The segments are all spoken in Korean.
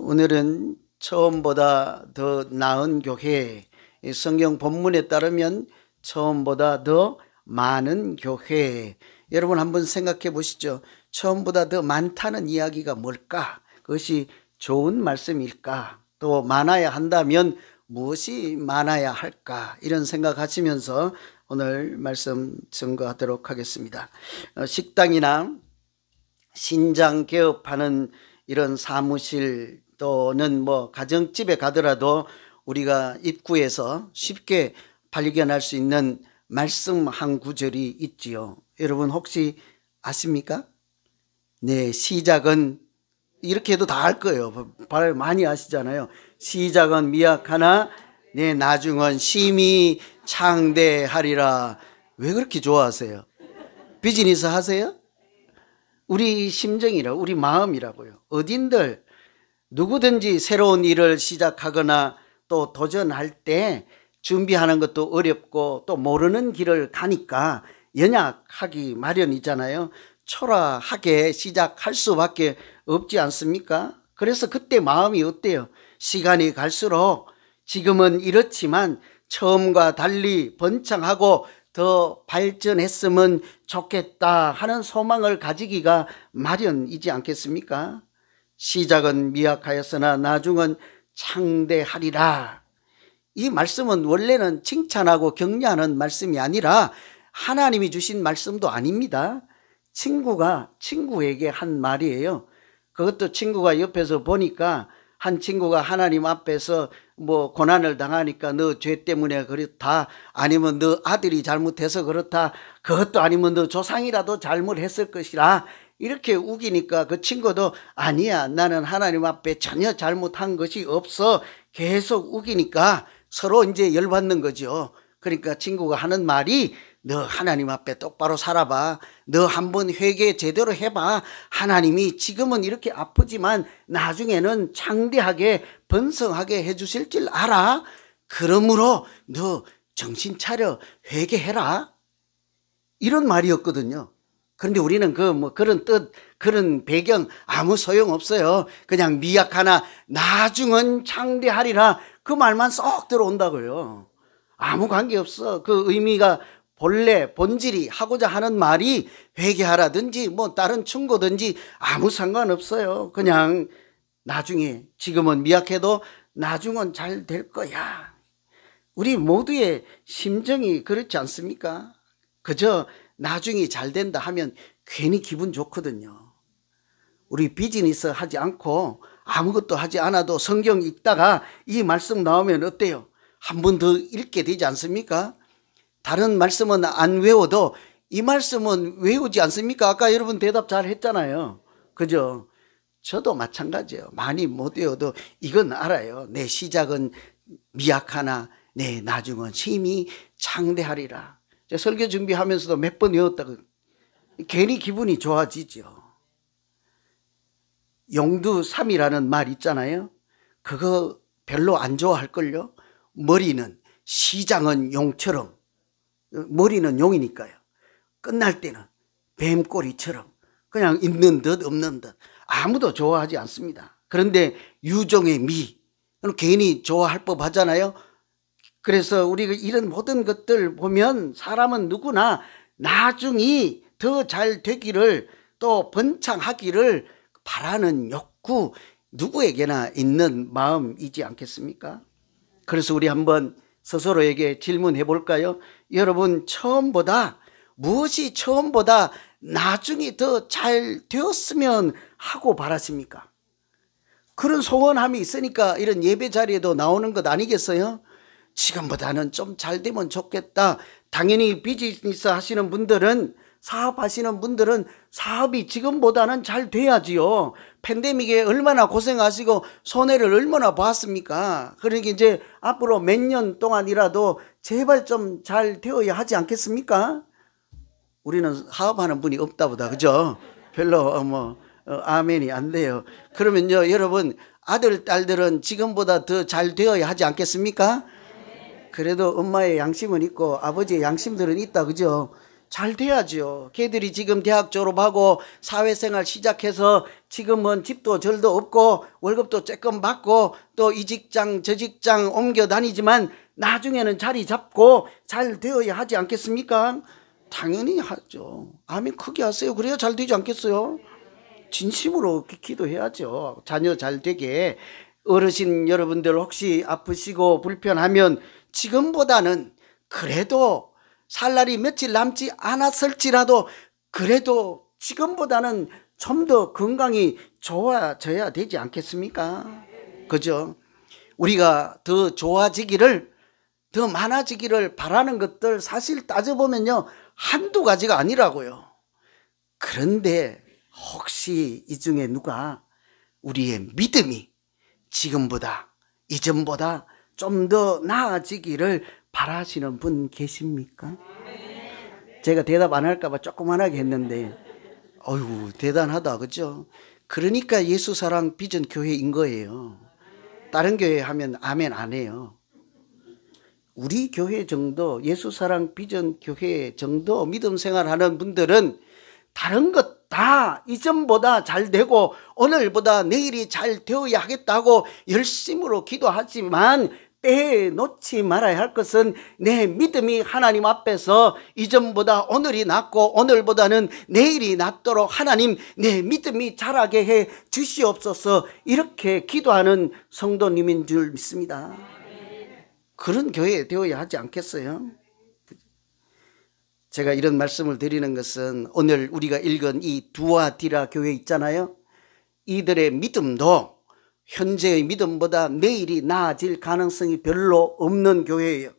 오늘은 처음보다 더 나은 교회, 성경 본문에 따르면 처음보다 더 많은 교회. 여러분 한번 생각해 보시죠. 처음보다 더 많다는 이야기가 뭘까? 그것이 좋은 말씀일까? 또 많아야 한다면 무엇이 많아야 할까? 이런 생각하시면서 오늘 말씀 증거하도록 하겠습니다. 식당이나 신장 개업하는 이런 사무실 또는 가정집에 가더라도 우리가 입구에서 쉽게 발견할 수 있는 말씀 한 구절이 있지요. 여러분 혹시 아십니까? 네, 시작은 이렇게 해도 다 알 거예요. 많이 아시잖아요. 시작은 미약하나 네, 나중은 심히 창대하리라. 왜 그렇게 좋아하세요? 비즈니스 하세요? 우리 심정이라, 우리 마음이라고요. 어딘들 누구든지 새로운 일을 시작하거나 또 도전할 때 준비하는 것도 어렵고 또 모르는 길을 가니까 연약하기 마련이잖아요. 초라하게 시작할 수밖에 없지 않습니까? 그래서 그때 마음이 어때요? 시간이 갈수록 지금은 이렇지만 처음과 달리 번창하고 더 발전했으면 좋겠다 하는 소망을 가지기가 마련이지 않겠습니까? 시작은 미약하였으나 나중은 창대하리라. 이 말씀은 원래는 칭찬하고 격려하는 말씀이 아니라 하나님이 주신 말씀도 아닙니다. 친구가 친구에게 한 말이에요. 그것도 친구가 옆에서 보니까 한 친구가 하나님 앞에서 고난을 당하니까 너 죄 때문에 그렇다, 아니면 너 아들이 잘못해서 그렇다, 그것도 아니면 너 조상이라도 잘못했을 것이라 이렇게 우기니까 그 친구도 아니야, 나는 하나님 앞에 전혀 잘못한 것이 없어 계속 우기니까 서로 이제 열받는 거죠. 그러니까 친구가 하는 말이 너 하나님 앞에 똑바로 살아봐. 너 한번 회개 제대로 해봐. 하나님이 지금은 이렇게 아프지만 나중에는 창대하게 번성하게 해주실 줄 알아. 그러므로 너 정신 차려 회개해라. 이런 말이었거든요. 그런데 우리는 그런 뜻, 그런 배경 아무 소용 없어요. 그냥 미약하나 나중은 창대하리라 그 말만 쏙 들어온다고요. 아무 관계없어. 그 의미가 본래 본질이 하고자 하는 말이 회개하라든지 다른 충고든지 아무 상관없어요. 그냥 나중에, 지금은 미약해도 나중은 잘 될 거야. 우리 모두의 심정이 그렇지 않습니까? 그저 나중이 잘 된다 하면 괜히 기분 좋거든요. 우리 비즈니스 하지 않고 아무것도 하지 않아도 성경 읽다가 이 말씀 나오면 어때요? 한 번 더 읽게 되지 않습니까? 다른 말씀은 안 외워도 이 말씀은 외우지 않습니까? 아까 여러분 대답 잘 했잖아요. 그죠? 저도 마찬가지예요. 많이 못 외워도 이건 알아요. 내 시작은 미약하나 내 나중은 심히 창대하리라. 설교 준비하면서도 몇 번 외웠다고 괜히 기분이 좋아지죠. 용두삼이라는 말 있잖아요. 그거 별로 안 좋아할걸요. 머리는 시장은 용처럼, 머리는 용이니까요. 끝날 때는 뱀꼬리처럼 그냥 있는 듯 없는 듯 아무도 좋아하지 않습니다. 그런데 유종의 미, 괜히 좋아할 법 하잖아요. 그래서 우리가 이런 모든 것들 보면 사람은 누구나 나중이 더 잘 되기를 또 번창하기를 바라는 욕구 누구에게나 있는 마음이지 않겠습니까? 그래서 우리 한번 스스로에게 질문해 볼까요? 여러분 무엇이 처음보다 나중이 더 잘 되었으면 하고 바라십니까? 그런 소원함이 있으니까 이런 예배 자리에도 나오는 것 아니겠어요? 지금보다는 좀 잘 되면 좋겠다. 당연히 비즈니스 하시는 분들은, 사업하시는 분들은 사업이 지금보다는 잘 돼야지요. 팬데믹에 얼마나 고생하시고 손해를 얼마나 봤습니까? 그러니까 이제 앞으로 몇 년 동안이라도 제발 좀 잘 되어야 하지 않겠습니까? 우리는 사업하는 분이 없다 보다, 그죠? 별로 아멘이 안 돼요. 그러면요, 여러분 아들 딸들은 지금보다 더 잘 되어야 하지 않겠습니까? 그래도 엄마의 양심은 있고 아버지의 양심들은 있다, 그죠? 잘 돼야죠. 걔들이 지금 대학 졸업하고 사회생활 시작해서 지금은 집도 절도 없고 월급도 조금 받고 또 이 직장 저 직장 옮겨 다니지만 나중에는 자리 잡고 잘 되어야 하지 않겠습니까? 당연히 하죠. 아멘 크게 하세요. 그래야 잘 되지 않겠어요? 진심으로 기도해야죠. 자녀 잘 되게. 어르신 여러분들 혹시 아프시고 불편하면 지금보다는 그래도 살 날이 며칠 남지 않았을지라도 그래도 지금보다는 좀 더 건강이 좋아져야 되지 않겠습니까? 그죠? 우리가 더 좋아지기를, 더 많아지기를 바라는 것들 사실 따져보면요 한두 가지가 아니라고요. 그런데 혹시 이 중에 누가 우리의 믿음이 지금보다 이전보다 좀 더 나아지기를 바라시는 분 계십니까? 제가 대답 안 할까 봐 조그만하게 했는데 어휴 대단하다 그죠? 그러니까 예수사랑 비전 교회인 거예요. 다른 교회 하면 아멘 안 해요. 우리 교회 정도 예수사랑 비전 교회 정도 믿음 생활하는 분들은 다른 것 다 이전보다 잘 되고 오늘보다 내일이 잘 되어야 하겠다고 열심으로 기도하지만 빼놓지 말아야 할 것은 내 믿음이 하나님 앞에서 이전보다 오늘이 낫고 오늘보다는 내일이 낫도록 하나님 내 믿음이 자라게 해 주시옵소서 이렇게 기도하는 성도님인 줄 믿습니다. 그런 교회 되어야 하지 않겠어요? 제가 이런 말씀을 드리는 것은 오늘 우리가 읽은 이 두아디라 교회 있잖아요. 이들의 믿음도 현재의 믿음보다 내일이 나아질 가능성이 별로 없는 교회예요.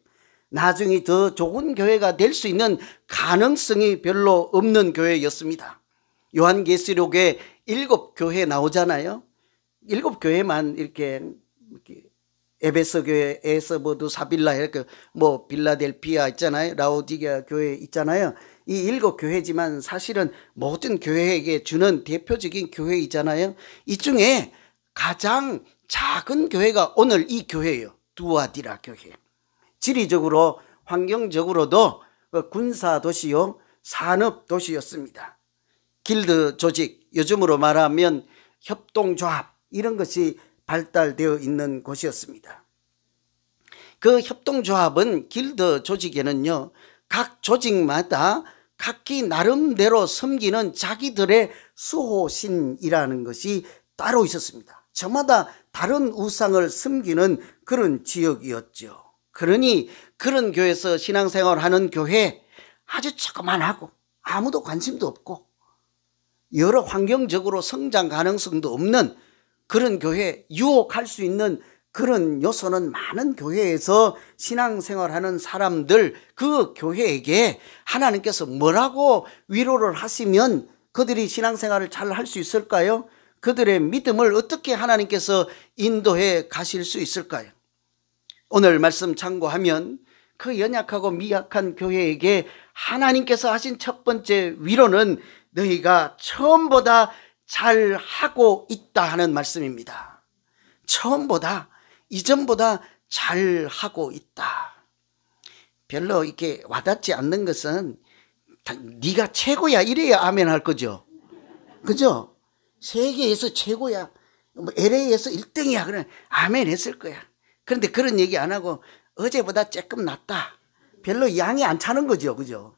나중에 더 좋은 교회가 될 수 있는 가능성이 별로 없는 교회였습니다. 요한계시록에 7교회 나오잖아요. 7교회만 이렇게 에베소 교회, 에스보드, 사빌라 이렇게 뭐 빌라델피아 있잖아요. 라오디게아 교회 있잖아요. 이 7교회지만 사실은 모든 교회에게 주는 대표적인 교회이잖아요. 이 중에 가장 작은 교회가 오늘 이 교회예요. 두아디라 교회. 지리적으로 환경적으로도 군사 도시요 산업 도시였습니다. 길드 조직, 요즘으로 말하면 협동조합 이런 것이 발달되어 있는 곳이었습니다. 그 협동조합은 길드 조직에는요 각 조직마다 각기 나름대로 섬기는 자기들의 수호신이라는 것이 따로 있었습니다. 저마다 다른 우상을 섬기는 그런 지역이었죠. 그러니 그런 교회에서 신앙생활하는 교회 아주 조그만하고 아무도 관심도 없고 여러 환경적으로 성장 가능성도 없는 그런 교회, 유혹할 수 있는 그런 요소는 많은 교회에서 신앙생활하는 사람들 그 교회에게 하나님께서 뭐라고 위로를 하시면 그들이 신앙생활을 잘 할 수 있을까요? 그들의 믿음을 어떻게 하나님께서 인도해 가실 수 있을까요? 오늘 말씀 참고하면 그 연약하고 미약한 교회에게 하나님께서 하신 첫 번째 위로는 너희가 처음보다 잘하고 있다 하는 말씀입니다. 처음보다 이전보다 잘하고 있다. 별로 이렇게 와닿지 않는 것은 네가 최고야 이래야 아멘 할 거죠. 그죠? 세계에서 최고야 뭐 LA에서 1등이야 그래 아멘 했을 거야. 그런데 그런 얘기 안 하고 어제보다 조금 낫다. 별로 양이 안 차는 거죠. 그죠?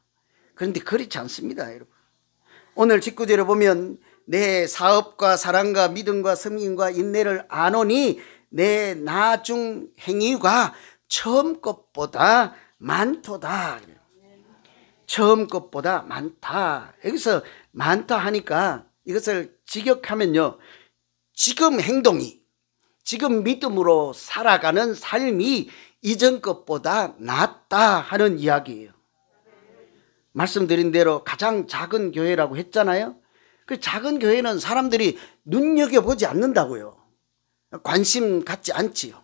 그런데 그렇지 않습니다. 여러분. 오늘 19절에 보면 내 사업과 사랑과 믿음과 섬김과 인내를 아노니 내 나중 행위가 처음 것보다 많도다. 처음 것보다 많다. 여기서 많다 하니까 이것을 직역하면요 지금 행동이 지금 믿음으로 살아가는 삶이 이전 것보다 낫다 하는 이야기예요. 말씀드린 대로 가장 작은 교회라고 했잖아요. 그 작은 교회는 사람들이 눈여겨보지 않는다고요. 관심 갖지 않지요.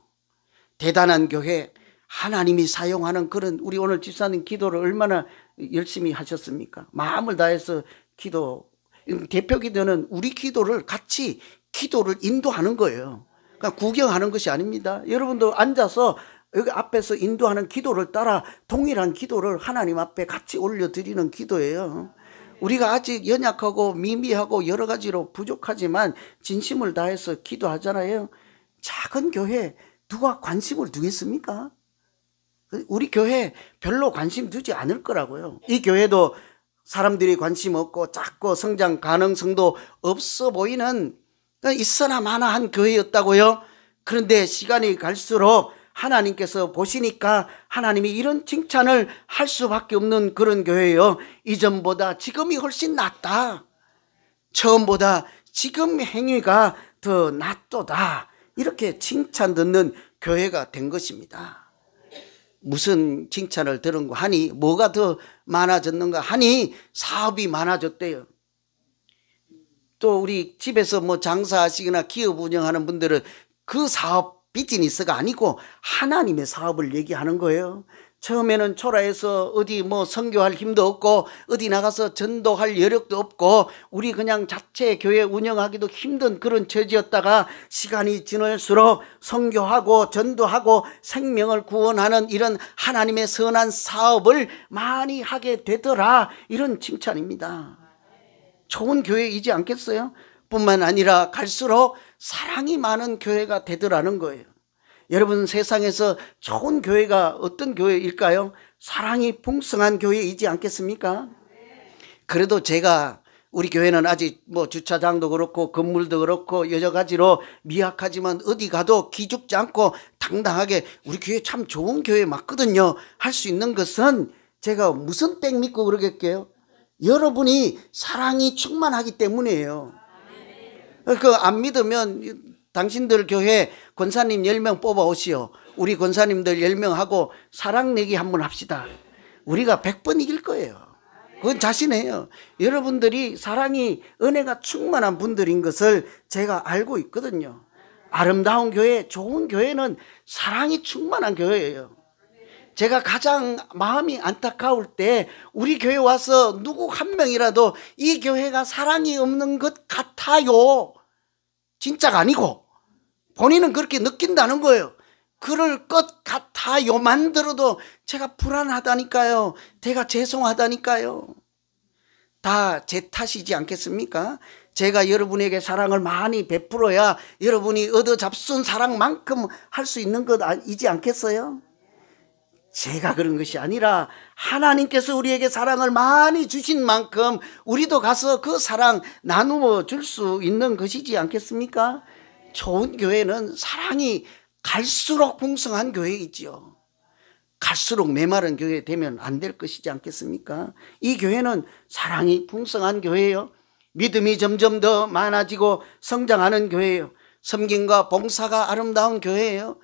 대단한 교회, 하나님이 사용하는 그런 우리 오늘 집사님 기도를 얼마나 열심히 하셨습니까? 마음을 다해서 기도. 대표 기도는 우리 기도를 같이 기도를 인도하는 거예요. 그러니까 구경하는 것이 아닙니다. 여러분도 앉아서 여기 앞에서 인도하는 기도를 따라 동일한 기도를 하나님 앞에 같이 올려드리는 기도예요. 우리가 아직 연약하고 미미하고 여러 가지로 부족하지만 진심을 다해서 기도하잖아요. 작은 교회 누가 관심을 두겠습니까? 우리 교회 별로 관심 두지 않을 거라고요. 이 교회도 사람들이 관심 없고 작고 성장 가능성도 없어 보이는 있으나 마나한 교회였다고요. 그런데 시간이 갈수록 하나님께서 보시니까 하나님이 이런 칭찬을 할 수밖에 없는 그런 교회예요. 이전보다 지금이 훨씬 낫다. 처음보다 지금 행위가 더 낫도다. 이렇게 칭찬 듣는 교회가 된 것입니다. 무슨 칭찬을 들은 거 하니 뭐가 더 많아졌는가 하니 사업이 많아졌대요. 또 우리 집에서 뭐 장사하시거나 기업 운영하는 분들은 그 사업 비즈니스가 아니고 하나님의 사업을 얘기하는 거예요. 처음에는 초라해서 어디 뭐 선교할 힘도 없고 어디 나가서 전도할 여력도 없고 우리 그냥 자체 교회 운영하기도 힘든 그런 처지였다가 시간이 지날수록 선교하고 전도하고 생명을 구원하는 이런 하나님의 선한 사업을 많이 하게 되더라. 이런 칭찬입니다. 좋은 교회이지 않겠어요? 뿐만 아니라 갈수록 사랑이 많은 교회가 되더라는 거예요. 여러분, 세상에서 좋은 교회가 어떤 교회일까요? 사랑이 풍성한 교회이지 않겠습니까? 그래도 제가 우리 교회는 아직 뭐 주차장도 그렇고 건물도 그렇고 여러 가지로 미약하지만 어디 가도 기죽지 않고 당당하게 우리 교회 참 좋은 교회 맞거든요 할 수 있는 것은 제가 무슨 백 믿고 그러겠게요? 여러분이 사랑이 충만하기 때문이에요. 그 안 믿으면 당신들 교회 권사님 10명 뽑아 오시오. 우리 권사님들 10명 하고 사랑 내기 한번 합시다. 우리가 100번 이길 거예요. 그건 자신해요. 여러분들이 사랑이 은혜가 충만한 분들인 것을 제가 알고 있거든요. 아름다운 교회, 좋은 교회는 사랑이 충만한 교회예요. 제가 가장 마음이 안타까울 때 우리 교회 와서 누구 한 명이라도 이 교회가 사랑이 없는 것 같아요. 진짜가 아니고 본인은 그렇게 느낀다는 거예요. 그럴 것 같아요만 들어도 제가 불안하다니까요. 제가 죄송하다니까요. 다 제 탓이지 않겠습니까? 제가 여러분에게 사랑을 많이 베풀어야 여러분이 얻어 잡순 사랑만큼 할 수 있는 것이지 않겠어요? 제가 그런 것이 아니라 하나님께서 우리에게 사랑을 많이 주신 만큼 우리도 가서 그 사랑 나누어 줄 수 있는 것이지 않겠습니까? 좋은 교회는 사랑이 갈수록 풍성한 교회이지요. 갈수록 메마른 교회 되면 안 될 것이지 않겠습니까? 이 교회는 사랑이 풍성한 교회예요. 믿음이 점점 더 많아지고 성장하는 교회예요. 섬김과 봉사가 아름다운 교회예요.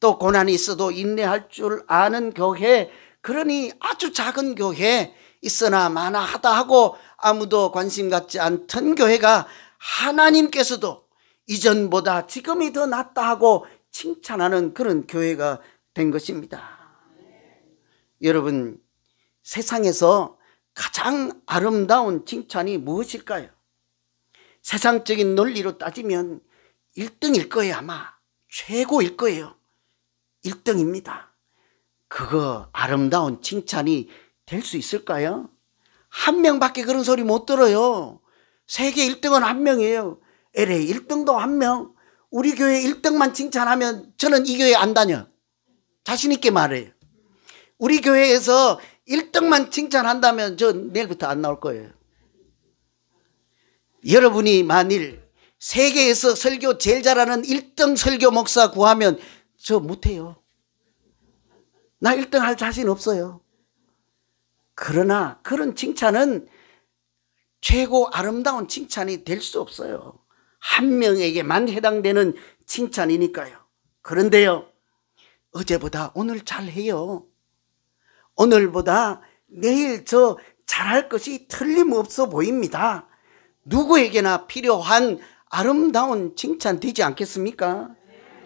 또 고난이 있어도 인내할 줄 아는 교회, 그러니 아주 작은 교회, 있으나 마나하다 하고 아무도 관심 갖지 않던 교회가 하나님께서도 이전보다 지금이 더 낫다 하고 칭찬하는 그런 교회가 된 것입니다. 여러분, 세상에서 가장 아름다운 칭찬이 무엇일까요? 세상적인 논리로 따지면 1등일 거예요. 아마 최고일 거예요. 1등입니다. 그거 아름다운 칭찬이 될 수 있을까요? 한 명밖에 그런 소리 못 들어요. 세계 1등은 한 명이에요. LA 1등도 한 명. 우리 교회 1등만 칭찬하면 저는 이 교회 안 다녀. 자신 있게 말해요. 우리 교회에서 1등만 칭찬한다면 저 내일부터 안 나올 거예요. 여러분이 만일 세계에서 설교 제일 잘하는 1등 설교 목사 구하면 저 못해요. 나 1등 할 자신 없어요. 그러나 그런 칭찬은 최고 아름다운 칭찬이 될 수 없어요. 한 명에게만 해당되는 칭찬이니까요. 그런데요, 어제보다 오늘 잘해요. 오늘보다 내일 저 잘할 것이 틀림없어 보입니다. 누구에게나 필요한 아름다운 칭찬 되지 않겠습니까?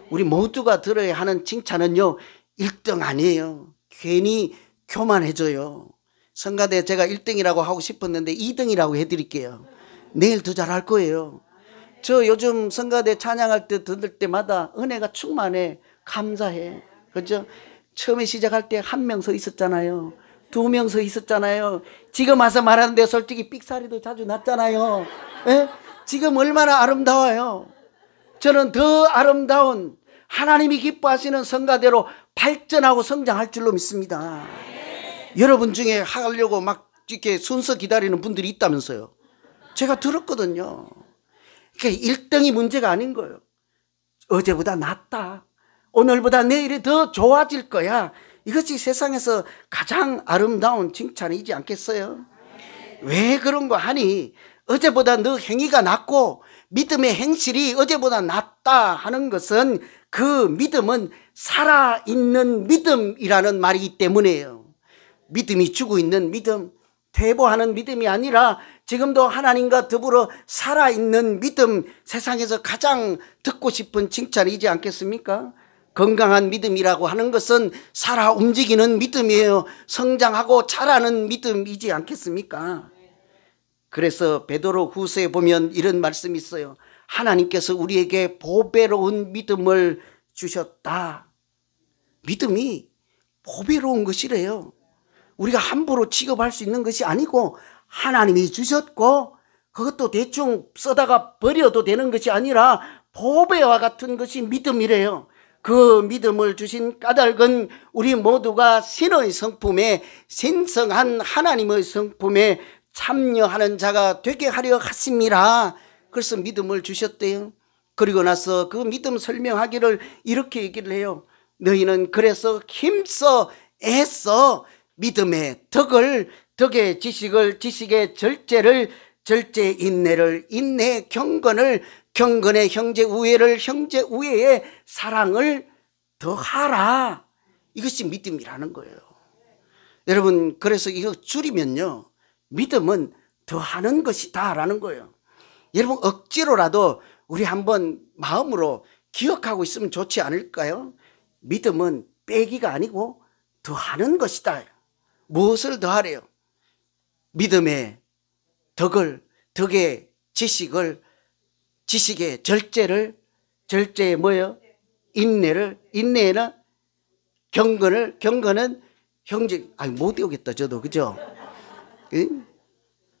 우리 모두가 들어야 하는 칭찬은요, 1등 아니에요. 괜히 교만해져요. 성가대 제가 1등이라고 하고 싶었는데 2등이라고 해드릴게요. 내일 더 잘할 거예요. 저 요즘 성가대 찬양할 때 들을 때마다 은혜가 충만해. 감사해. 그렇죠? 처음에 시작할 때 한 명 서 있었잖아요. 두 명 서 있었잖아요. 지금 와서 말하는데 솔직히 삑사리도 자주 났잖아요. 예? 지금 얼마나 아름다워요. 저는 더 아름다운 하나님이 기뻐하시는 성가대로 발전하고 성장할 줄로 믿습니다. 여러분 중에 하려고 막 이렇게 순서 기다리는 분들이 있다면서요. 제가 들었거든요. 그러니까 1등이 문제가 아닌 거예요. 어제보다 낫다. 오늘보다 내일이 더 좋아질 거야. 이것이 세상에서 가장 아름다운 칭찬이지 않겠어요? 왜 그런 거 하니? 어제보다 너 행위가 낫고 믿음의 행실이 어제보다 낫다 하는 것은 그 믿음은 살아있는 믿음이라는 말이기 때문이에요. 믿음이 죽어있는 믿음, 퇴보하는 믿음이 아니라 지금도 하나님과 더불어 살아있는 믿음, 세상에서 가장 듣고 싶은 칭찬이지 않겠습니까? 건강한 믿음이라고 하는 것은 살아 움직이는 믿음이에요. 성장하고 자라는 믿음이지 않겠습니까? 그래서 베드로 후서에 보면 이런 말씀이 있어요. 하나님께서 우리에게 보배로운 믿음을 주셨다. 믿음이 보배로운 것이래요. 우리가 함부로 취급할 수 있는 것이 아니고 하나님이 주셨고 그것도 대충 써다가 버려도 되는 것이 아니라 보배와 같은 것이 믿음이래요. 그 믿음을 주신 까닭은 우리 모두가 신의 성품에 신성한 하나님의 성품에 참여하는 자가 되게 하려 하심이라. 그래서 믿음을 주셨대요. 그리고 나서 그 믿음 설명하기를 이렇게 얘기를 해요. 너희는 그래서 힘써 애써 믿음의 덕을, 덕의 지식을, 지식의 절제를, 절제 인내를, 인내 경건을, 경건의 형제 우애를, 형제 우애의 사랑을 더하라. 이것이 믿음이라는 거예요. 여러분, 그래서 이거 줄이면요, 믿음은 더하는 것이다 라는 거예요. 여러분, 억지로라도 우리 한번 마음으로 기억하고 있으면 좋지 않을까요? 믿음은 빼기가 아니고 더하는 것이다. 무엇을 더하래요? 믿음의 덕을, 덕의 지식을, 지식의 절제를, 절제의 뭐예요? 인내를, 인내는 경건을, 경건은 형제, 못 외우겠다 저도, 그죠?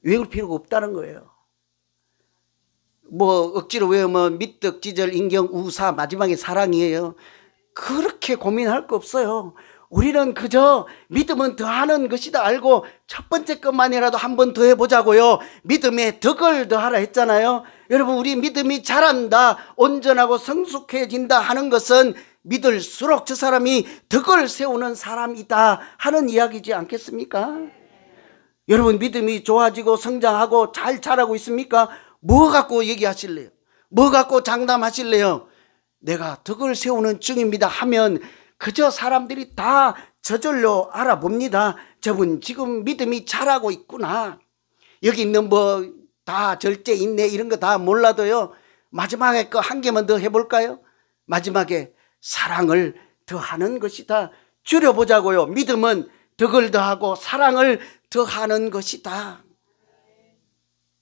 외울 필요가 없다는 거예요. 뭐 억지로 외우면 미떡, 지절, 인경, 우사, 마지막에 사랑이에요. 그렇게 고민할 거 없어요. 우리는 그저 믿음은 더하는 것이다 알고 첫 번째 것만이라도 한 번 더 해보자고요. 믿음의 덕을 더하라 했잖아요. 여러분, 우리 믿음이 자란다, 온전하고 성숙해진다 하는 것은 믿을수록 저 사람이 덕을 세우는 사람이다 하는 이야기지 않겠습니까? 여러분, 믿음이 좋아지고 성장하고 잘 자라고 있습니까? 뭐 갖고 얘기하실래요? 뭐 갖고 장담하실래요? 내가 덕을 세우는 중입니다 하면 그저 사람들이 다 저절로 알아봅니다. 저분 지금 믿음이 자라고 있구나. 여기 있는 뭐 다 절제 인내 이런 거 다 몰라도요, 마지막에 거 한 개만 더 해볼까요? 마지막에 사랑을 더하는 것이다. 줄여보자고요. 믿음은 덕을 더하고 사랑을 더하는 것이다.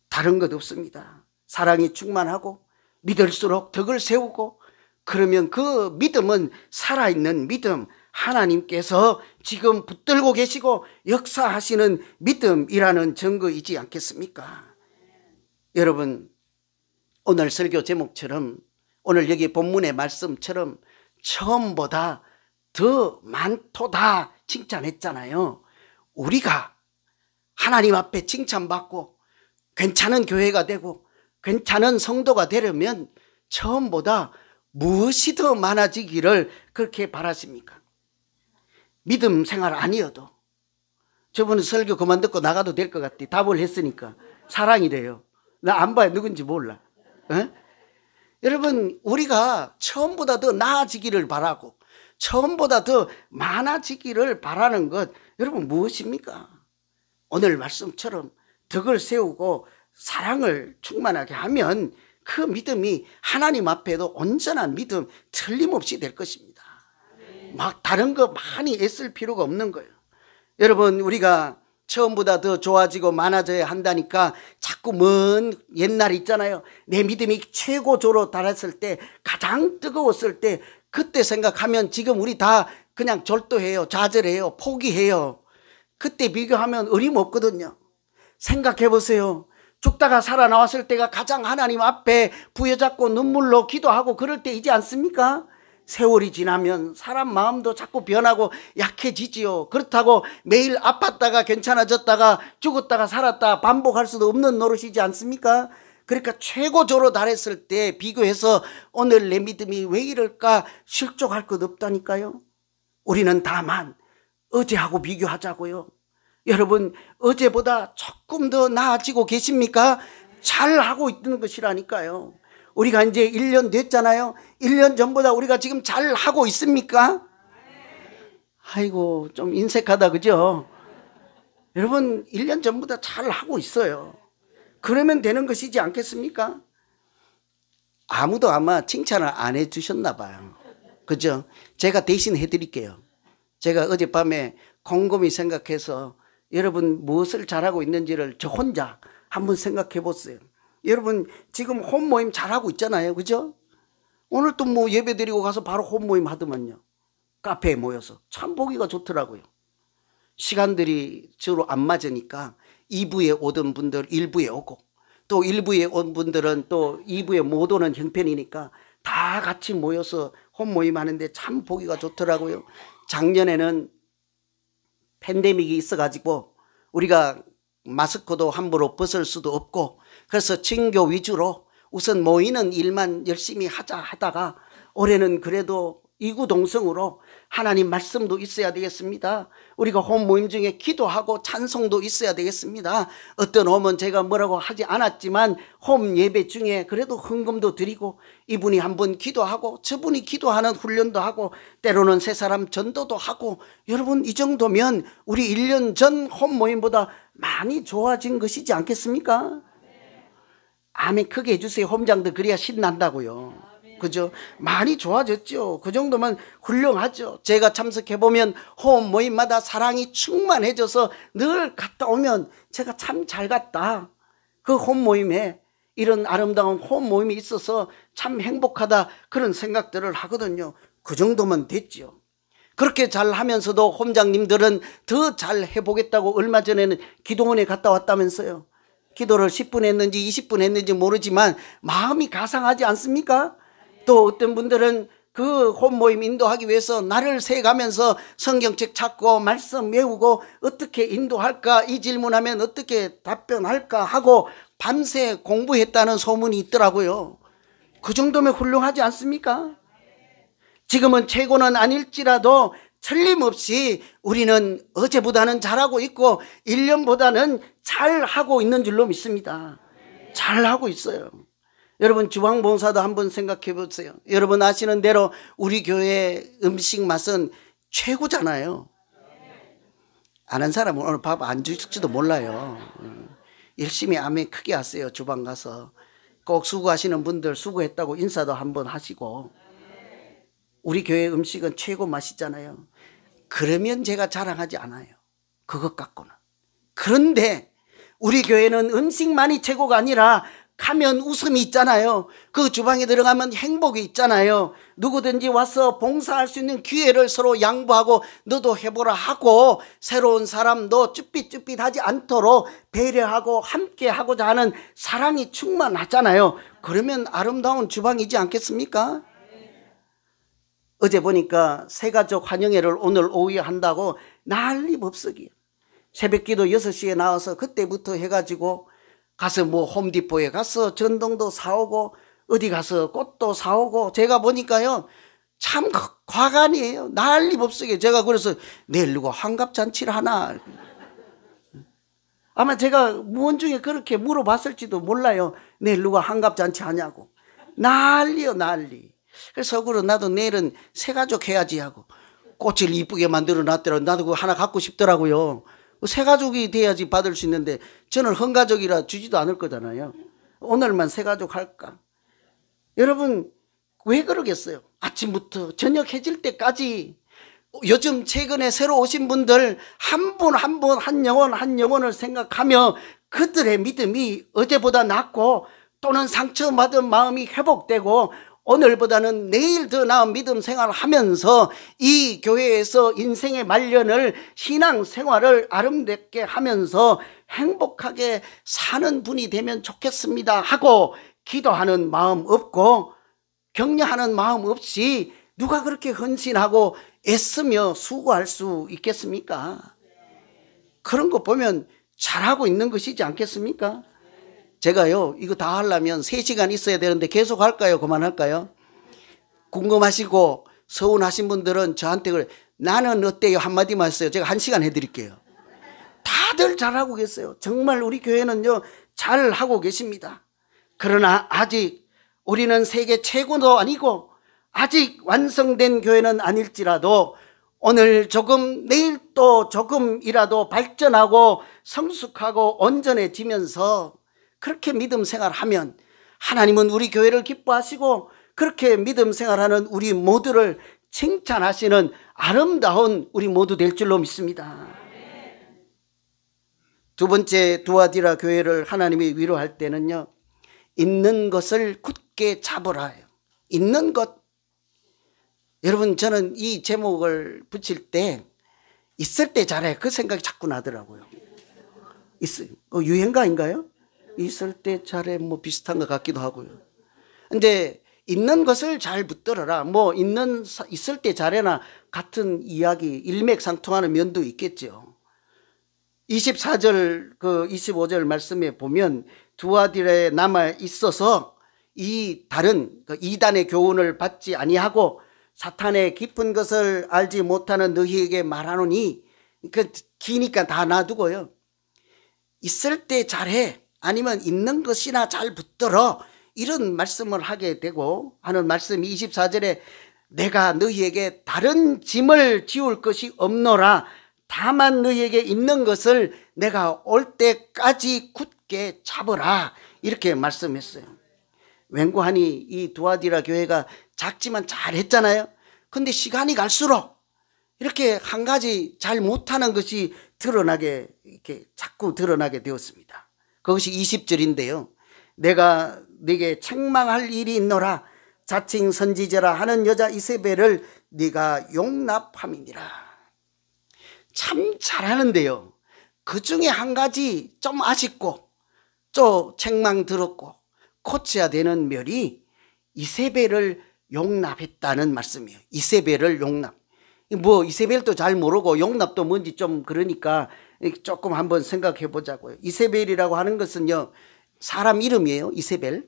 다른 것 없습니다. 사랑이 충만하고 믿을수록 덕을 세우고, 그러면 그 믿음은 살아있는 믿음, 하나님께서 지금 붙들고 계시고 역사하시는 믿음이라는 증거이지 않겠습니까? 여러분, 오늘 설교 제목처럼, 오늘 여기 본문의 말씀처럼 처음보다 더 많도다 칭찬했잖아요. 우리가 하나님 앞에 칭찬받고 괜찮은 교회가 되고 괜찮은 성도가 되려면 처음보다 무엇이 더 많아지기를 그렇게 바라십니까? 믿음 생활 아니어도. 저분은 설교 그만 듣고 나가도 될 것 같아. 답을 했으니까. 사랑이래요. 나 안 봐요. 누군지 몰라. 에? 여러분, 우리가 처음보다 더 나아지기를 바라고 처음보다 더 많아지기를 바라는 것, 여러분 무엇입니까? 오늘 말씀처럼 덕을 세우고 사랑을 충만하게 하면 그 믿음이 하나님 앞에도 온전한 믿음 틀림없이 될 것입니다. 막 다른 거 많이 애쓸 필요가 없는 거예요. 여러분, 우리가 처음보다 더 좋아지고 많아져야 한다니까 자꾸 먼 옛날 있잖아요. 내 믿음이 최고조로 달했을 때, 가장 뜨거웠을 때, 그때 생각하면 지금 우리 다 그냥 절도해요. 좌절해요. 포기해요. 그때 비교하면 어림없거든요. 생각해 보세요. 죽다가 살아나왔을 때가 가장 하나님 앞에 부여잡고 눈물로 기도하고 그럴 때이지 않습니까? 세월이 지나면 사람 마음도 자꾸 변하고 약해지지요. 그렇다고 매일 아팠다가 괜찮아졌다가 죽었다가 살았다 반복할 수도 없는 노릇이지 않습니까? 그러니까 최고조로 달했을 때 비교해서 오늘 내 믿음이 왜 이럴까 실족할 것 없다니까요. 우리는 다만 어제하고 비교하자고요. 여러분, 어제보다 조금 더 나아지고 계십니까? 잘하고 있는 것이라니까요. 우리가 이제 1년 됐잖아요. 1년 전보다 우리가 지금 잘하고 있습니까? 아이고, 좀 인색하다, 그죠? 여러분, 1년 전보다 잘하고 있어요. 그러면 되는 것이지 않겠습니까? 아무도 아마 칭찬을 안 해주셨나 봐요. 그죠? 제가 대신 해드릴게요. 제가 어젯밤에 곰곰이 생각해서 여러분 무엇을 잘하고 있는지를 저 혼자 한번 생각해 보세요. 여러분 지금 홈 모임 잘하고 있잖아요. 그죠? 오늘 또 뭐 예배 드리고 가서 바로 홈 모임 하더만요. 카페에 모여서 참 보기가 좋더라고요. 시간들이 서로 안 맞으니까 2부에 오던 분들 1부에 오고 또 1부에 온 분들은 또 2부에 못 오는 형편이니까 다 같이 모여서 홈 모임 하는데 참 보기가 좋더라고요. 작년에는 팬데믹이 있어가지고 우리가 마스크도 함부로 벗을 수도 없고 그래서 친교 위주로 우선 모이는 일만 열심히 하자 하다가 올해는 그래도 이구동성으로 하나님 말씀도 있어야 되겠습니다. 우리가 홈 모임 중에 기도하고 찬송도 있어야 되겠습니다. 어떤 홈은 제가 뭐라고 하지 않았지만 홈 예배 중에 그래도 헌금도 드리고 이분이 한번 기도하고 저분이 기도하는 훈련도 하고 때로는 세 사람 전도도 하고 여러분 이 정도면 우리 1년 전 홈 모임보다 많이 좋아진 것이지 않겠습니까? 아멘 크게 해주세요. 홈장도 그래야 신난다고요. 그죠? 많이 좋아졌죠. 그 정도면 훌륭하죠. 제가 참석해보면 홈 모임마다 사랑이 충만해져서 늘 갔다 오면 제가 참 잘 갔다. 그 홈 모임에 이런 아름다운 홈 모임이 있어서 참 행복하다 그런 생각들을 하거든요. 그 정도면 됐죠. 그렇게 잘 하면서도 홈장님들은 더 잘 해보겠다고 얼마 전에는 기도원에 갔다 왔다면서요. 기도를 10분 했는지 20분 했는지 모르지만 마음이 가상하지 않습니까? 또 어떤 분들은 그 홈 모임 인도하기 위해서 날을 새가면서 성경책 찾고 말씀 외우고 어떻게 인도할까 이 질문하면 어떻게 답변할까 하고 밤새 공부했다는 소문이 있더라고요. 그 정도면 훌륭하지 않습니까? 지금은 최고는 아닐지라도 틀림없이 우리는 어제보다는 잘하고 있고 1년보다는 잘하고 있는 줄로 믿습니다. 잘하고 있어요. 여러분 주방봉사도 한번 생각해 보세요. 여러분 아시는 대로 우리 교회 음식 맛은 최고잖아요. 아는 사람은 오늘 밥 안 줄지도 몰라요. 열심히 아멘 크게 하세요. 주방 가서 꼭 수고하시는 분들 수고했다고 인사도 한번 하시고 우리 교회 음식은 최고 맛있잖아요. 그러면 제가 자랑하지 않아요. 그것 갖고는. 그런데 우리 교회는 음식만이 최고가 아니라 가면 웃음이 있잖아요. 그 주방에 들어가면 행복이 있잖아요. 누구든지 와서 봉사할 수 있는 기회를 서로 양보하고 너도 해보라 하고 새로운 사람도 쭈삣쭈삣하지 않도록 배려하고 함께 하고자 하는 사랑이 충만하잖아요. 그러면 아름다운 주방이지 않겠습니까? 어제 보니까 새가족 환영회를 오늘 오후에 한다고 난리 법석이에요. 새벽기도 6시에 나와서 그때부터 해가지고 가서 뭐 홈디포에 가서 전동도 사오고 어디 가서 꽃도 사오고 제가 보니까요 참 과간이에요. 난리 법석이에요. 제가 그래서 내일 누가 환갑잔치를 하나 아마 제가 무언 중에 그렇게 물어봤을지도 몰라요. 내일 누가 환갑잔치 하냐고. 난리요 난리. 그래서 속으로 나도 내일은 새가족 해야지 하고 꽃을 이쁘게 만들어 놨더라. 나도 그거 하나 갖고 싶더라고요. 새가족이 돼야지 받을 수 있는데 저는 헌가족이라 주지도 않을 거잖아요. 오늘만 새가족 할까? 여러분 왜 그러겠어요? 아침부터 저녁 해질 때까지 요즘 최근에 새로 오신 분들 한 분 한 분 한 영혼을 생각하며 그들의 믿음이 어제보다 낫고 또는 상처받은 마음이 회복되고 오늘보다는 내일 더 나은 믿음 생활을 하면서 이 교회에서 인생의 말년을 신앙생활을 아름답게 하면서 행복하게 사는 분이 되면 좋겠습니다 하고 기도하는 마음 없고 격려하는 마음 없이 누가 그렇게 헌신하고 애쓰며 수고할 수 있겠습니까? 그런 거 보면 잘하고 있는 것이지 않겠습니까? 제가요 이거 다 하려면 3시간 있어야 되는데 계속 할까요? 그만할까요? 궁금하시고 서운하신 분들은 저한테 그래, 나는 어때요? 한마디만 했어요. 제가 1시간 해드릴게요. 다들 잘하고 계세요. 정말 우리 교회는요 잘하고 계십니다. 그러나 아직 우리는 세계 최고도 아니고 아직 완성된 교회는 아닐지라도 오늘 조금 내일 또 조금이라도 발전하고 성숙하고 온전해지면서 그렇게 믿음 생활하면 하나님은 우리 교회를 기뻐하시고 그렇게 믿음 생활하는 우리 모두를 칭찬하시는 아름다운 우리 모두 될 줄로 믿습니다. 두 번째 두아디라 교회를 하나님이 위로할 때는요, 있는 것을 굳게 잡으라요. 있는 것. 여러분, 저는 이 제목을 붙일 때 있을 때 잘해 그 생각이 자꾸 나더라고요. 유행가인가요? 있을 때 잘해 뭐 비슷한 것 같기도 하고요. 근데 있는 것을 잘 붙들어라. 뭐 있을 때 잘해나 같은 이야기 일맥상통하는 면도 있겠죠. 24절 25절 말씀에 보면 두아디라에 남아 있어서 이 다른 이단의 교훈을 받지 아니하고 사탄의 깊은 것을 알지 못하는 너희에게 말하노니, 기니까 다 놔두고요. 있을 때 잘해 아니면 있는 것이나 잘 붙들어 이런 말씀을 하게 되고 하는 말씀이 24절에 내가 너희에게 다른 짐을 지울 것이 없노라 다만 너희에게 있는 것을 내가 올 때까지 굳게 잡으라 이렇게 말씀했어요. 웬고하니 이 두아디라 교회가 작지만 잘했잖아요. 근데 시간이 갈수록 이렇게 한 가지 잘 못하는 것이 자꾸 드러나게 되었습니다. 그것이 20절인데요. 내가 네게 책망할 일이 있노라. 자칭 선지자라 하는 여자 이세벨을 네가 용납함이니라. 참 잘하는데요, 그 중에 한 가지 좀 아쉽고 또 책망 들었고 고쳐야 되는 면이 이세벨을 용납했다는 말씀이에요. 이세벨을 용납. 이세벨도 잘 모르고 용납도 뭔지 좀 그러니까 조금 한번 생각해 보자고요. 이세벨이라고 하는 것은요, 사람 이름이에요. 이세벨.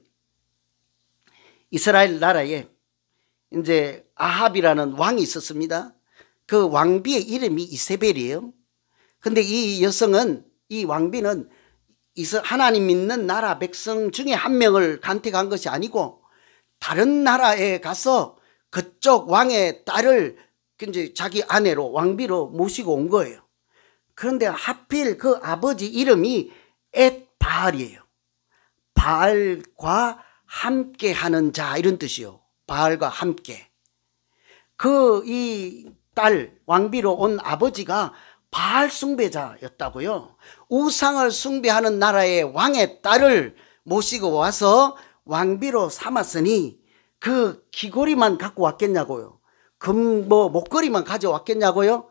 이스라엘 나라에 이제 아합이라는 왕이 있었습니다. 그 왕비의 이름이 이세벨이에요. 근데 이 여성은, 이 왕비는 하나님 믿는 나라 백성 중에 한 명을 간택한 것이 아니고 다른 나라에 가서 그쪽 왕의 딸을 이제 자기 아내로 왕비로 모시고 온 거예요. 그런데 하필 그 아버지 이름이 엣바알이에요. 바알과 함께 하는 자 이런 뜻이요. 바알과 함께. 이 딸 왕비로 온 아버지가 바알 숭배자였다고요. 우상을 숭배하는 나라의 왕의 딸을 모시고 와서 왕비로 삼았으니 그 귀고리만 갖고 왔겠냐고요. 목걸이만 가져왔겠냐고요.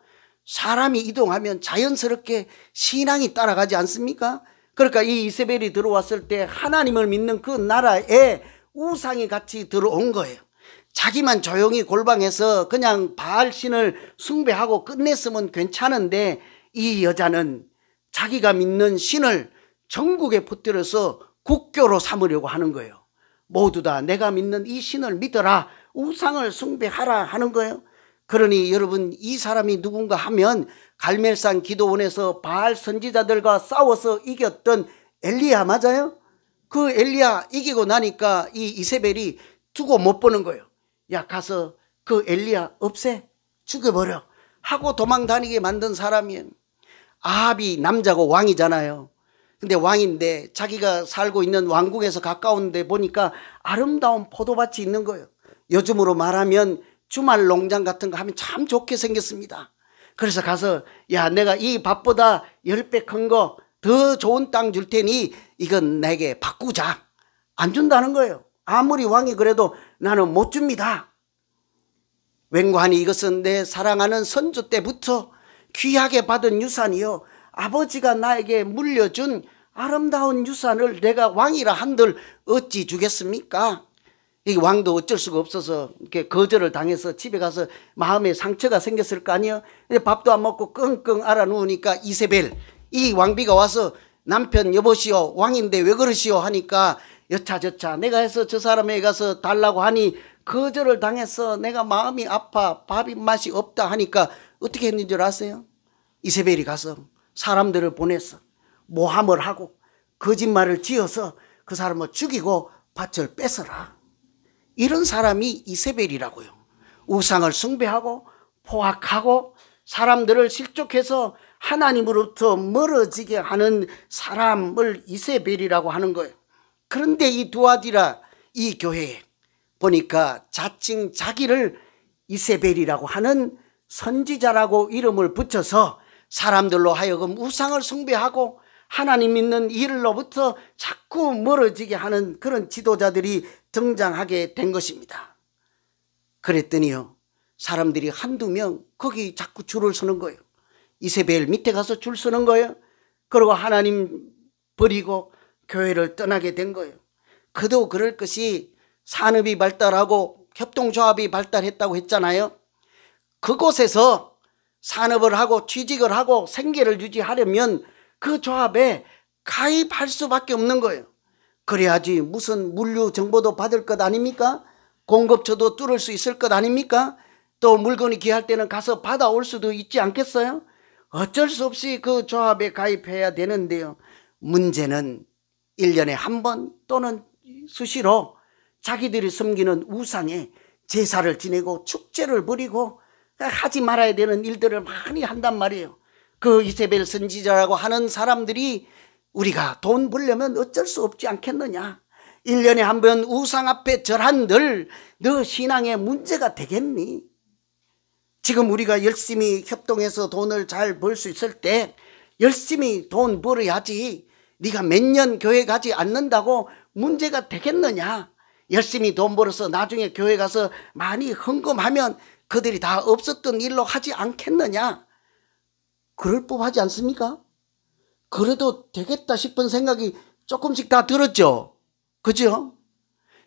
사람이 이동하면 자연스럽게 신앙이 따라가지 않습니까? 그러니까 이 이세벨이 들어왔을 때 하나님을 믿는 그 나라에 우상이 같이 들어온 거예요. 자기만 조용히 골방에서 그냥 바알 신을 숭배하고 끝냈으면 괜찮은데 이 여자는 자기가 믿는 신을 전국에 퍼뜨려서 국교로 삼으려고 하는 거예요. 모두 다 내가 믿는 이 신을 믿어라, 우상을 숭배하라 하는 거예요. 그러니 여러분, 이 사람이 누군가 하면 갈멜산 기도원에서 바알 선지자들과 싸워서 이겼던 엘리야 맞아요? 그 엘리야 이기고 나니까 이 이세벨이 두고 못 보는 거예요. 야, 가서 그 엘리야 없애, 죽여버려 하고 도망다니게 만든 사람이에요. 아합이 남자고 왕이잖아요. 근데 왕인데 자기가 살고 있는 왕궁에서 가까운 데 보니까 아름다운 포도밭이 있는 거예요. 요즘으로 말하면 주말 농장 같은 거 하면 참 좋게 생겼습니다. 그래서 가서 야, 내가 이 밭보다 10배 큰 거 더 좋은 땅 줄 테니 이건 내게 바꾸자. 안 준다는 거예요. 아무리 왕이 그래도 나는 못 줍니다. 왠고하니 이것은 내 사랑하는 선조 때부터 귀하게 받은 유산이요 아버지가 나에게 물려준 아름다운 유산을 내가 왕이라 한들 어찌 주겠습니까? 이 왕도 어쩔 수가 없어서 이렇게 거절을 당해서 집에 가서 마음에 상처가 생겼을 거 아니에요. 밥도 안 먹고 끙끙 앓아 누우니까 이세벨, 이 왕비가 와서 남편 여보시오, 왕인데 왜 그러시오 하니까 여차저차 내가 해서 저 사람에게 가서 달라고 하니 거절을 당해서 내가 마음이 아파 밥 입맛이 없다 하니까 어떻게 했는 줄 아세요? 이세벨이 가서 사람들을 보내서 모함을 하고 거짓말을 지어서 그 사람을 죽이고 밭을 뺏어라. 이런 사람이 이세벨이라고요. 우상을 숭배하고 포악하고 사람들을 실족해서 하나님으로부터 멀어지게 하는 사람을 이세벨이라고 하는 거예요. 그런데 이 두아디라 이 교회에 보니까 자칭 자기를 이세벨이라고 하는 선지자라고 이름을 붙여서 사람들로 하여금 우상을 숭배하고 하나님 믿는 일로부터 자꾸 멀어지게 하는 그런 지도자들이 등장하게 된 것입니다. 그랬더니요, 사람들이 한두 명 거기 자꾸 줄을 서는 거예요. 이세벨 밑에 가서 줄 서는 거예요. 그리고 하나님 버리고 교회를 떠나게 된 거예요. 그도 그럴 것이 산업이 발달하고 협동조합이 발달했다고 했잖아요. 그곳에서 산업을 하고 취직을 하고 생계를 유지하려면 그 조합에 가입할 수밖에 없는 거예요. 그래야지 무슨 물류 정보도 받을 것 아닙니까? 공급처도 뚫을 수 있을 것 아닙니까? 또 물건이 귀할 때는 가서 받아올 수도 있지 않겠어요? 어쩔 수 없이 그 조합에 가입해야 되는데요. 문제는 1년에 한 번 또는 수시로 자기들이 섬기는 우상에 제사를 지내고 축제를 벌이고 하지 말아야 되는 일들을 많이 한단 말이에요. 그 이세벨 선지자라고 하는 사람들이 우리가 돈 벌려면 어쩔 수 없지 않겠느냐. 1년에 한 번 우상 앞에 절한들 너 신앙에 문제가 되겠니? 지금 우리가 열심히 협동해서 돈을 잘 벌 수 있을 때 열심히 돈 벌어야지. 네가 몇 년 교회 가지 않는다고 문제가 되겠느냐. 열심히 돈 벌어서 나중에 교회 가서 많이 헌금하면 그들이 다 없었던 일로 하지 않겠느냐. 그럴 법하지 않습니까? 그래도 되겠다 싶은 생각이 조금씩 다 들었죠. 그죠?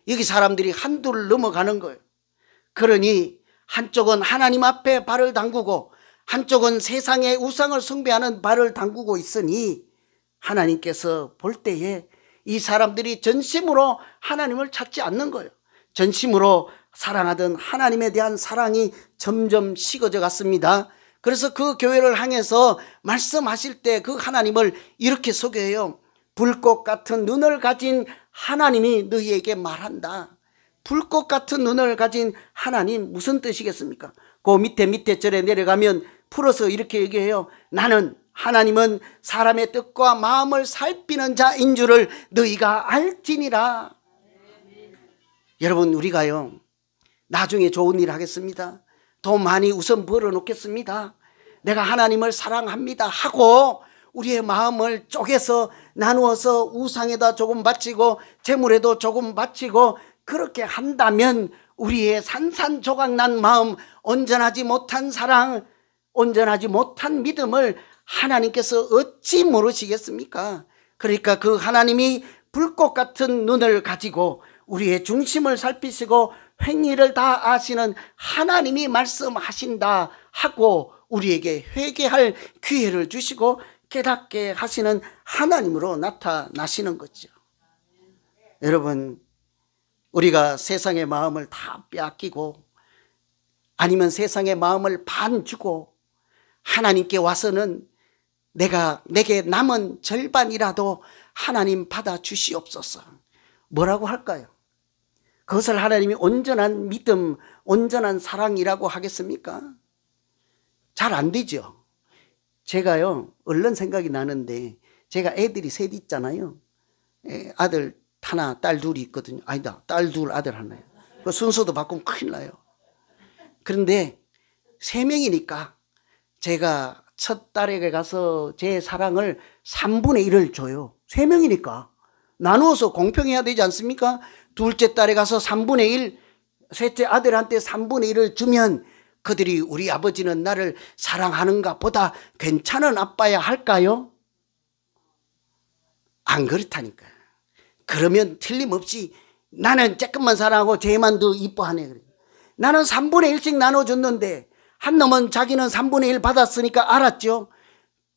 여기 사람들이 한둘 넘어가는 거예요. 그러니 한쪽은 하나님 앞에 발을 담그고 한쪽은 세상의 우상을 숭배하는 발을 담그고 있으니 하나님께서 볼 때에 이 사람들이 전심으로 하나님을 찾지 않는 거예요. 전심으로 사랑하던 하나님에 대한 사랑이 점점 식어져 갔습니다. 그래서 그 교회를 향해서 말씀하실 때 그 하나님을 이렇게 소개해요. 불꽃 같은 눈을 가진 하나님이 너희에게 말한다. 불꽃 같은 눈을 가진 하나님 무슨 뜻이겠습니까? 그 밑에 절에 내려가면 풀어서 이렇게 얘기해요. 나는 하나님은 사람의 뜻과 마음을 살피는 자인 줄을 너희가 알지니라. 여러분, 우리가요 나중에 좋은 일 하겠습니다. 돈 많이 우선 벌어놓겠습니다. 내가 하나님을 사랑합니다 하고 우리의 마음을 쪼개서 나누어서 우상에다 조금 바치고 재물에도 조금 바치고 그렇게 한다면 우리의 산산조각난 마음, 온전하지 못한 사랑, 온전하지 못한 믿음을 하나님께서 어찌 모르시겠습니까? 그러니까 그 하나님이 불꽃 같은 눈을 가지고 우리의 중심을 살피시고 행위를 다 아시는 하나님이 말씀하신다 하고 우리에게 회개할 기회를 주시고 깨닫게 하시는 하나님으로 나타나시는 거죠. 여러분, 우리가 세상의 마음을 다 빼앗기고 아니면 세상의 마음을 반 주고 하나님께 와서는 내게 남은 절반이라도 하나님 받아 주시옵소서. 뭐라고 할까요? 그것을 하나님이 온전한 믿음, 온전한 사랑이라고 하겠습니까? 잘 안 되죠. 제가요 얼른 생각이 나는데 제가 애들이 셋 있잖아요. 아들 하나, 딸 둘이 있거든요. 아니다, 딸 둘, 아들 하나요. 그 순서도 바꾸면 큰일 나요. 그런데 3명이니까 제가 첫 딸에게 가서 제 사랑을 3분의 1을 줘요. 3명이니까 나누어서 공평해야 되지 않습니까? 둘째 딸에 가서 3분의 1, 셋째 아들한테 3분의 1을 주면 그들이 우리 아버지는 나를 사랑하는가 보다 괜찮은 아빠야 할까요? 안 그렇다니까. 그러면 틀림없이 나는 조금만 사랑하고 쟤만 더 이뻐하네. 나는 3분의 1씩 나눠줬는데 한 놈은 자기는 3분의 1 받았으니까 알았죠.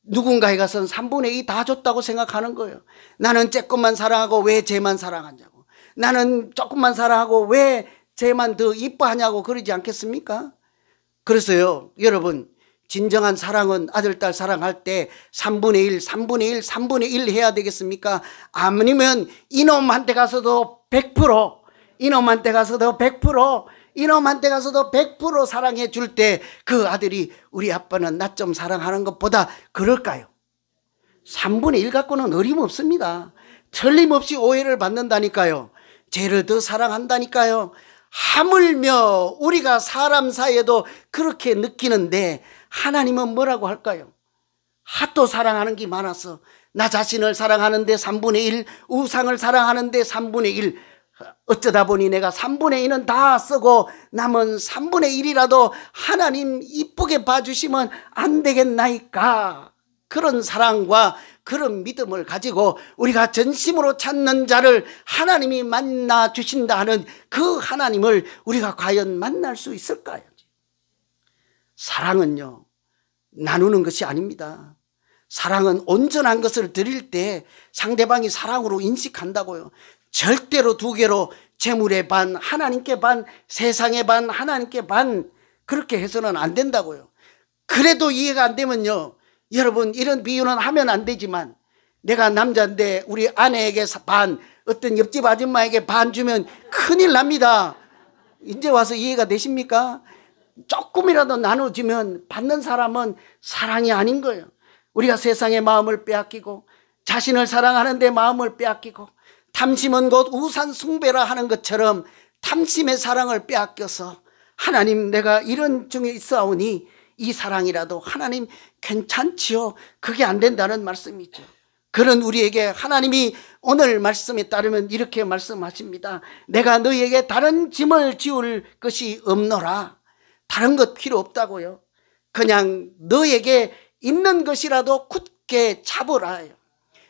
누군가에 가서는 3분의 2 다 줬다고 생각하는 거예요. 나는 조금만 사랑하고 왜 쟤만 사랑하냐고. 나는 조금만 사랑하고 왜 쟤만 더 이뻐하냐고 그러지 않겠습니까? 그래서요, 여러분, 진정한 사랑은 아들, 딸 사랑할 때 3분의 1, 3분의 1, 3분의 1 해야 되겠습니까? 아니면 이놈한테 가서도 100%, 이놈한테 가서도 100%, 이놈한테 가서도 100% 사랑해 줄 때 그 아들이 우리 아빠는 나 좀 사랑하는 것보다 그럴까요? 3분의 1 갖고는 어림없습니다. 틀림없이 오해를 받는다니까요. 쟤를 더 사랑한다니까요. 하물며 우리가 사람 사이에도 그렇게 느끼는데 하나님은 뭐라고 할까요? 하도 사랑하는 게 많아서 나 자신을 사랑하는데 3분의 1, 우상을 사랑하는데 3분의 1, 어쩌다 보니 내가 3분의 1은 다 쓰고 남은 3분의 1이라도 하나님 이쁘게 봐주시면 안 되겠나이까. 그런 사랑과 그런 믿음을 가지고 우리가 전심으로 찾는 자를 하나님이 만나 주신다 하는 그 하나님을 우리가 과연 만날 수 있을까요? 사랑은요, 나누는 것이 아닙니다. 사랑은 온전한 것을 드릴 때 상대방이 사랑으로 인식한다고요. 절대로 두 개로 재물의 반, 하나님께 반, 세상의 반, 하나님께 반, 그렇게 해서는 안 된다고요. 그래도 이해가 안 되면요, 여러분, 이런 비유는 하면 안 되지만 내가 남자인데 우리 아내에게 반, 어떤 옆집 아줌마에게 반 주면 큰일 납니다. 이제 와서 이해가 되십니까? 조금이라도 나눠주면 받는 사람은 사랑이 아닌 거예요. 우리가 세상의 마음을 빼앗기고 자신을 사랑하는데 마음을 빼앗기고 탐심은 곧 우상 숭배라 하는 것처럼 탐심의 사랑을 빼앗겨서 하나님, 내가 이런 중에 있사오니 이 사랑이라도 하나님 괜찮지요? 그게 안 된다는 말씀이죠. 그런 우리에게 하나님이 오늘 말씀에 따르면 이렇게 말씀하십니다. 내가 너희에게 다른 짐을 지울 것이 없노라. 다른 것 필요 없다고요. 그냥 너에게 있는 것이라도 굳게 잡으라.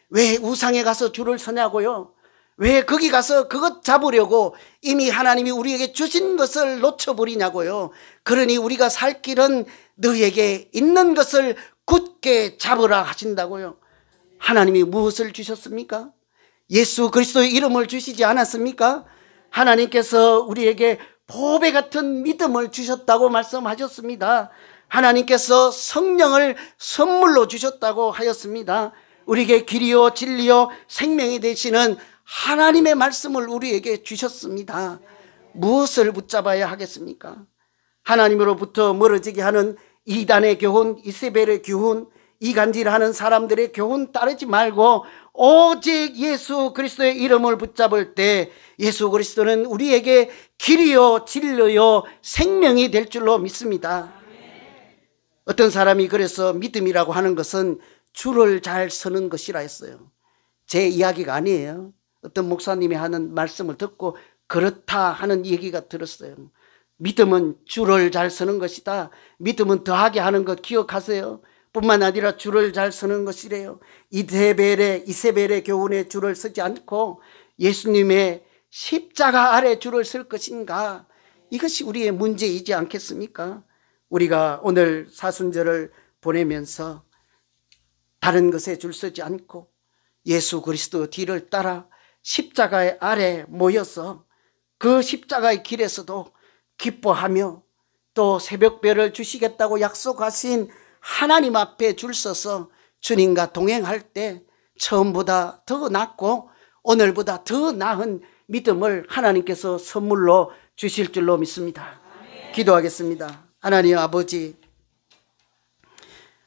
왜 우상에 가서 줄을 서냐고요? 왜 거기 가서 그것 잡으려고 이미 하나님이 우리에게 주신 것을 놓쳐버리냐고요? 그러니 우리가 살 길은 너에게 있는 것을 굳게 잡으라 하신다고요. 하나님이 무엇을 주셨습니까? 예수 그리스도의 이름을 주시지 않았습니까? 하나님께서 우리에게 보배 같은 믿음을 주셨다고 말씀하셨습니다. 하나님께서 성령을 선물로 주셨다고 하였습니다. 우리에게 길이요 진리요 생명이 되시는 하나님의 말씀을 우리에게 주셨습니다. 무엇을 붙잡아야 하겠습니까? 하나님으로부터 멀어지게 하는 이단의 교훈, 이세벨의 교훈, 이간질하는 사람들의 교훈 따르지 말고 오직 예수 그리스도의 이름을 붙잡을 때 예수 그리스도는 우리에게 길이요 진리요 생명이 될 줄로 믿습니다. 어떤 사람이 그래서 믿음이라고 하는 것은 줄을 잘 서는 것이라 했어요. 제 이야기가 아니에요. 어떤 목사님이 하는 말씀을 듣고 그렇다 하는 얘기가 들었어요. 믿음은 줄을 잘 서는 것이다. 믿음은 더하게 하는 것 기억하세요. 뿐만 아니라 줄을 잘 서는 것이래요. 이세벨의 교훈에 줄을 서지 않고 예수님의 십자가 아래 줄을 설 것인가? 이것이 우리의 문제이지 않겠습니까? 우리가 오늘 사순절을 보내면서 다른 것에 줄 서지 않고 예수 그리스도 뒤를 따라 십자가의 아래 모여서 그 십자가의 길에서도 기뻐하며 또 새벽별을 주시겠다고 약속하신 하나님 앞에 줄 서서 주님과 동행할 때 처음보다 더 낫고 오늘보다 더 나은 믿음을 하나님께서 선물로 주실 줄로 믿습니다. 기도하겠습니다. 하나님 아버지,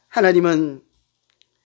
하나님은